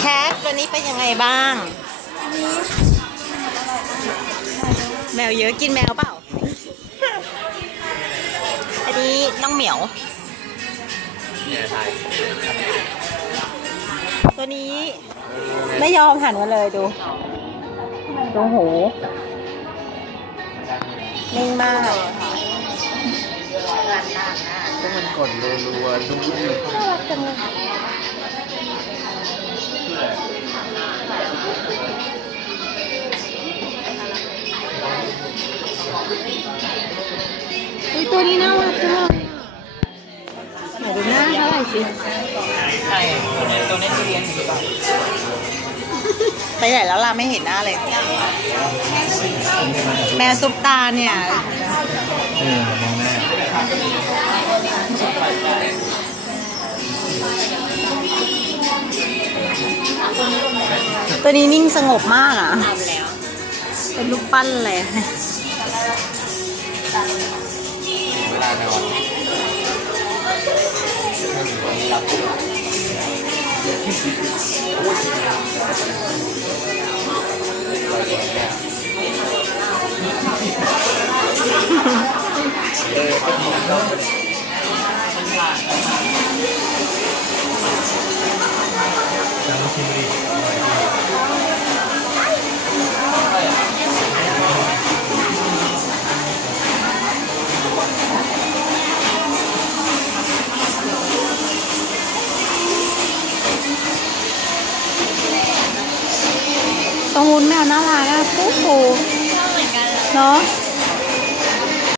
แคทตัวนี้เป็นยังไงบ้าง แมวเยอะกินแมวเปล่า อันนี้น้องเหมียวเนี่ยถ่ายตัวนี้ไม่ยอมหันมาเลยดูดูหูนิ่งมาก ก็มันกดรัวๆดูดิน่ารักจังเลยอุ๊ยตัวนี้น่ารักจังเลยไหนดูหน้าเท่าไหร่สิใช่ตัวนี้ตัวนี้ที่เรียนอยู่ป่ะไปไหนแล้วล่ะไม่เห็นหน้าเลย แม่ซุปตาเนี่ย เออมองหน้า ตัวนี้นิ่งสงบมากอะ เป็นรูปปั้นเลย เวลานอน ตรงนู้นแมวน่ารักอะฟูปูเนาะ